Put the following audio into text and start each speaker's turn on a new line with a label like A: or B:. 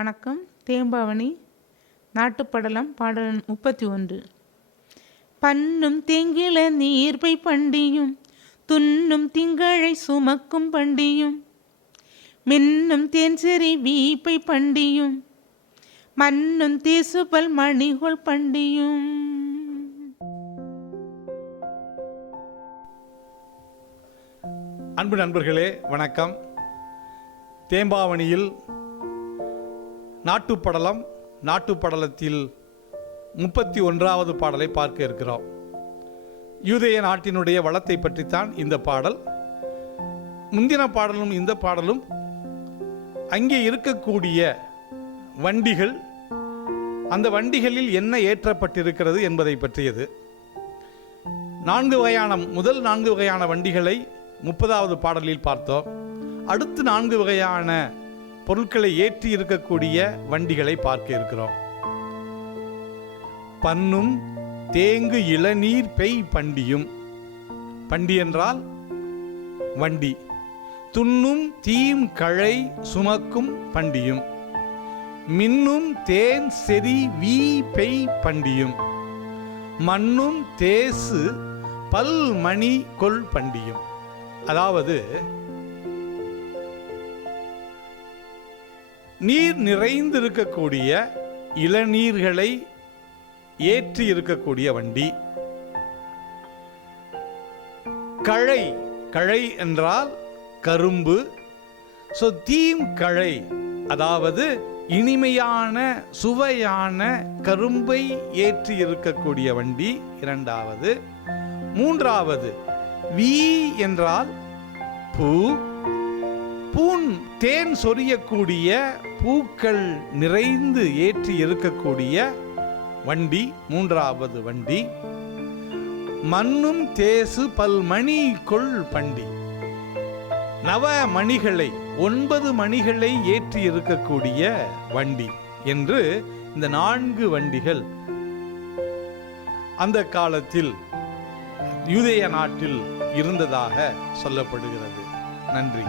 A: வணக்கம். தேம்பாவணி நாட்டுப்படலம் பாடல் முப்பத்தி ஒன்று பன்னும் தேங்கில நீர்பை பண்டியும் துன்னும் திங்களை சுமக்கும் பண்டியும் மின்னும் தேன்சிறி வீப்பை பண்டியும் மன்னும் தேசுபல் மணிகோள் பண்டியும்.
B: அன்பு நண்பர்களே வணக்கம். தேம்பாவணியில் நாட்டுப்படலம் நாட்டுப்படலத்தில் முப்பத்தி ஒன்றாவது பாடலை பார்க்க இருக்கிறோம். யூதேய நாட்டினுடைய வளத்தை பற்றித்தான் இந்த பாடல். முந்தின பாடலும் இந்த பாடலும் அங்கே இருக்கக்கூடிய வண்டிகள் அந்த வண்டிகளில் என்ன ஏற்றப்பட்டிருக்கிறது என்பதை பற்றியது. நான்கு வகையான முதல் நான்கு வகையான வண்டிகளை முப்பதாவது பாடலில் பார்த்தோம். அடுத்து நான்கு வகையான பொருட்களை ஏற்றி இருக்கக்கூடிய வண்டிகளை பார்க்க இருக்கிறோம். பன்னும் தேங்கு இளநீர் பெய் பண்டியும். பண்டி என்றால் வண்டி. துண்ணும் தீம் கழை சுமக்கும் பண்டியும். மின்னும் தேன் செறி வீ பெய் பண்டியும். மண்ணும் தேசு பல் மணி கொள் பண்டியும். அதாவது நீர் நிறைந்து இருக்கக்கூடிய இளநீர்களை ஏற்றி இருக்கக்கூடிய வண்டி. கழை கழை என்றால் கரும்பு. ஸோ தீம் கழை அதாவது இனிமையான சுவையான கரும்பை ஏற்றி இருக்கக்கூடிய வண்டி இரண்டாவது. மூன்றாவது வீ என்றால் பூ. பூன் தேன் சொரியக்கூடிய பூக்கள் நிறைந்து ஏற்றி இருக்கக்கூடிய வண்டி மூன்றாவது வண்டி. மண்ணும் தேசு பல்மணி கொள் பண்டி. நவ மணிகளை ஒன்பது மணிகளை ஏற்றி இருக்கக்கூடிய வண்டி என்று இந்த நான்கு வண்டிகள் அந்த காலத்தில் யூதேய நாட்டில் இருந்ததாக சொல்லப்படுகிறது. நன்றி.